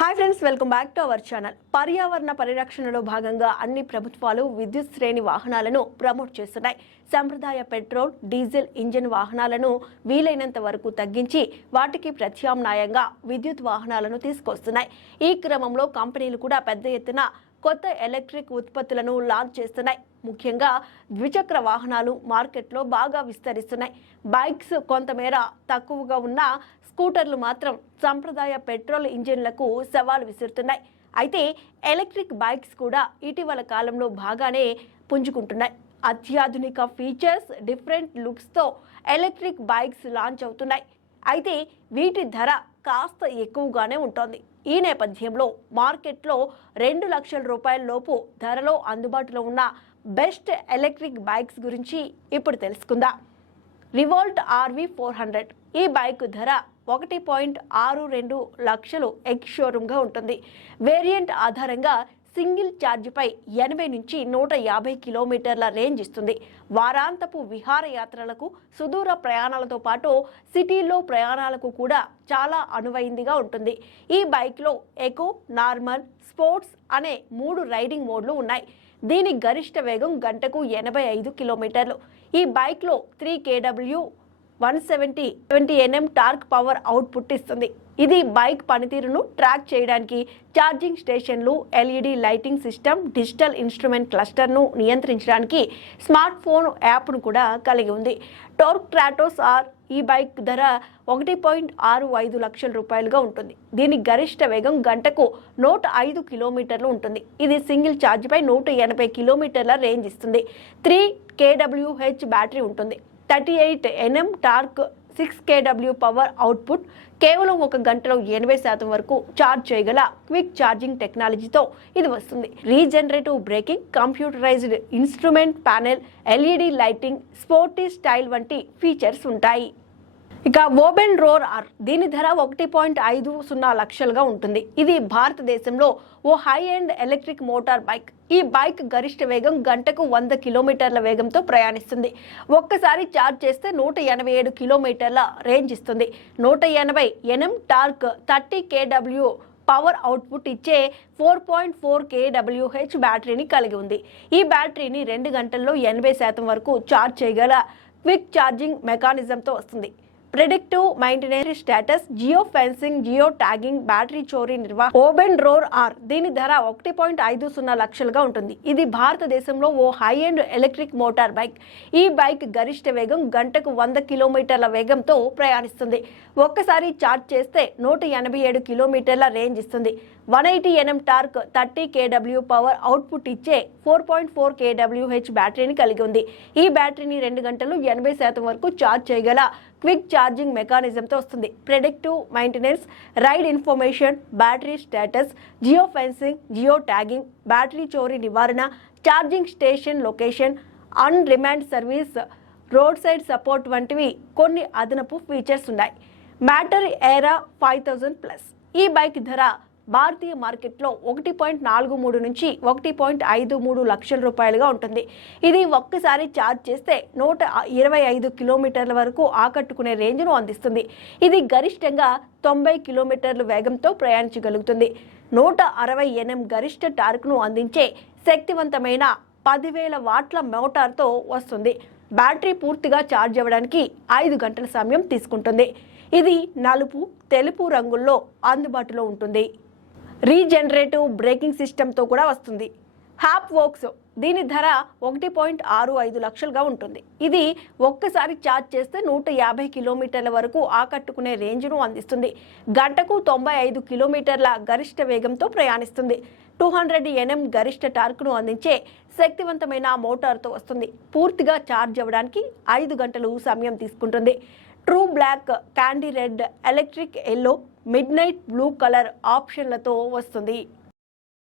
Hi friends, welcome back to our channel. పర్యావరణ పరిరక్షణలో భాగంగా అన్ని ప్రభుత్వాలు విద్యుత్ శ్రేణి వాహనాలను ప్రమోట్ చేస్తున్నాయి. సంప్రదాయ పెట్రోల్, డీజిల్ ఇంజిన్ వాహనాలను వీలైనంత వరకు తగ్గించి వాటికి ప్రత్యామ్నాయంగా విద్యుత్ వాహనాలను తీసుకొస్తున్నాయి. ఈ క్రమంలో కంపెనీలు కూడా పెద్ద ఎత్తున కొత్త ఎలక్ట్రిక్ ఉత్పత్తులను లాంచ్ చేస్తున్నాయి. ముఖ్యంగా ద్విచక్ర వాహనాలు మార్కెట్లో బాగా విస్తరిస్తున్నాయి. బైక్స్ కొంతమేర తక్కువగా ఉన్న స్కూటర్లు మాత్రం సంప్రదాయ పెట్రోల్ ఇంజిన్లకు సవాల్ విసురుతున్నాయి. అయితే ఎలక్ట్రిక్ బైక్స్ కూడా ఇటీవల కాలంలో బాగానే పుంజుకుంటున్నాయి. అత్యాధునిక ఫీచర్స్, డిఫరెంట్ లుక్స్తో ఎలక్ట్రిక్ బైక్స్ లాంచ్ అవుతున్నాయి. అయితే వీటి ధర కాస్త ఎక్కువగానే ఉంటుంది. ఈ నేపథ్యంలో మార్కెట్లో 2 లక్షల రూపాయల లోపు ధరలో అందుబాటులో ఉన్న బెస్ట్ ఎలక్ట్రిక్ బైక్స్ గురించి ఇప్పుడు తెలుసుకుందాం. రివోల్ట్ RV400 ఈ బైక్ ధర 1.62 లక్షలు ఎక్స్ షోరూమ్గా ఉంటుంది. వేరియంట్ ఆధారంగా సింగిల్ ఛార్జ్పై 80 నుంచి 150 కిలోమీటర్ల రేంజ్ ఇస్తుంది. వారాంతపు విహారయాత్రలకు, సుదూర ప్రయాణాలతో పాటు సిటీలో ప్రయాణాలకు కూడా చాలా అనువైందిగా ఉంటుంది. ఈ బైక్లో ఎకో, నార్మల్, స్పోర్ట్స్ అనే 3 రైడింగ్ మోడ్లు ఉన్నాయి. దీని గరిష్ట వేగం గంటకు 85 కిలోమీటర్లు. ఈ బైక్లో 3 kW 170 Nm torque power output ఇస్తుంది. ఇది బైక్ పనితీరును ట్రాక్ చేయడానికి ఛార్జింగ్ స్టేషన్లు, LED lighting system, digital instrument క్లస్టర్ను నియంత్రించడానికి స్మార్ట్ ఫోన్ యాప్ను కూడా కలిగి ఉంది. టోర్క్ ట్రాటోస్ ఈ బైక్ ధర 1.65 లక్షల రూపాయలుగా ఉంటుంది. దీని గరిష్ట వేగం గంటకు 105 కిలోమీటర్లు ఉంటుంది. ఇది సింగిల్ ఛార్జ్పై 180 కిలోమీటర్ల రేంజ్ ఇస్తుంది. 3 kWh బ్యాటరీ ఉంటుంది. 38 Nm torque, 6 kW power output. కేవలం 1 గంటలో 80% వరకు ఛార్జ్ చేయగల క్విక్ ఛార్జింగ్ టెక్నాలజీతో ఇది వస్తుంది. Regenerative braking, computerised instrument panel, LED lighting, sporty style వంటి ఫీచర్స్ ఉంటాయి. ఇక ఓబెన్ రోర్ దీని ధర 1.50 లక్షలుగా ఉంటుంది. ఇది భారతదేశంలో ఓ high end electric motor bike. ఈ బైక్ గరిష్ట వేగం గంటకు 100 కిలోమీటర్ల వేగంతో ప్రయాణిస్తుంది. ఒక్కసారి ఛార్జ్ చేస్తే 187 కిలోమీటర్ల రేంజ్ ఇస్తుంది. 180 Nm torque, 30 kW power output ఇచ్చే 4.4 kWh బ్యాటరీని కలిగి ఉంది. ఈ బ్యాటరీని 2 గంటల్లో 80% వరకు ఛార్జ్ చేయగల క్విక్ ఛార్జింగ్ మెకానిజంతో వస్తుంది. Predictive maintenance status, geo fencing, geo tagging, battery చోరీ నిర్వహణ. ఓబెన్ రోర్ దీని ధర 1.50 లక్షలుగా ఉంటుంది. ఇది భారతదేశంలో ఓ high end electric motor bike. ఈ బైక్ గరిష్ట వేగం గంటకు 100 కిలోమీటర్ల వేగంతో ప్రయాణిస్తుంది. ఒక్కసారి ఛార్జ్ చేస్తే 187 కిలోమీటర్ల రేంజ్ ఇస్తుంది. 180 Nm torque, 30 kW power output ఇచ్చే 4.4 kWh బ్యాటరీని కలిగి ఉంది. ఈ బ్యాటరీని 2 గంటలు 80% వరకు ఛార్జ్ చేయగల క్విక్ ఛార్జింగ్ మెకానిజంతో వస్తుంది. Predictive maintenance, ride information, battery status, geo fencing, geo tagging, battery చోరీ నివారణ, charging station location, on demand service, road side support వంటివి కొన్ని అదనపు ఫీచర్స్ ఉన్నాయి. మ్యాటర్ ఏరా 5000+. ఈ బైక్ ధర భారతీయ మార్కెట్లో 1.43 నుంచి 1.53 లక్షల రూపాయలుగా ఉంటుంది. ఇది ఒక్కసారి ఛార్జ్ చేస్తే 125 కిలోమీటర్ల వరకు ఆకట్టుకునే రేంజ్ను అందిస్తుంది. ఇది గరిష్టంగా 90 కిలోమీటర్ల వేగంతో ప్రయాణించగలుగుతుంది. 160 Nm గరిష్ట టార్క్ను అందించే శక్తివంతమైన 10,000 వాట్ల మోటార్తో వస్తుంది. బ్యాటరీ పూర్తిగా ఛార్జ్ అవ్వడానికి 5 గంటల సమయం తీసుకుంటుంది. ఇది నలుపు, తెలుపు రంగుల్లో అందుబాటులో ఉంటుంది. రీజనరేటివ్ బ్రేకింగ్ సిస్టమ్తో కూడా వస్తుంది. హ్యాప్ వర్క్స్ దీని ధర 1.65 లక్షలుగా ఉంటుంది. ఇది ఒక్కసారి ఛార్జ్ చేస్తే 150 కిలోమీటర్ల వరకు ఆకట్టుకునే రేంజ్ను అందిస్తుంది. గంటకు 95 కిలోమీటర్ల గరిష్ట వేగంతో ప్రయాణిస్తుంది. 200 Nm గరిష్ట టార్క్ను అందించే శక్తివంతమైన మోటార్తో వస్తుంది. పూర్తిగా ఛార్జ్ అవ్వడానికి 5 గంటలు సమయం తీసుకుంటుంది. True black, candy red, electric yellow, midnight blue colour ఆప్షన్లతో వస్తుంది.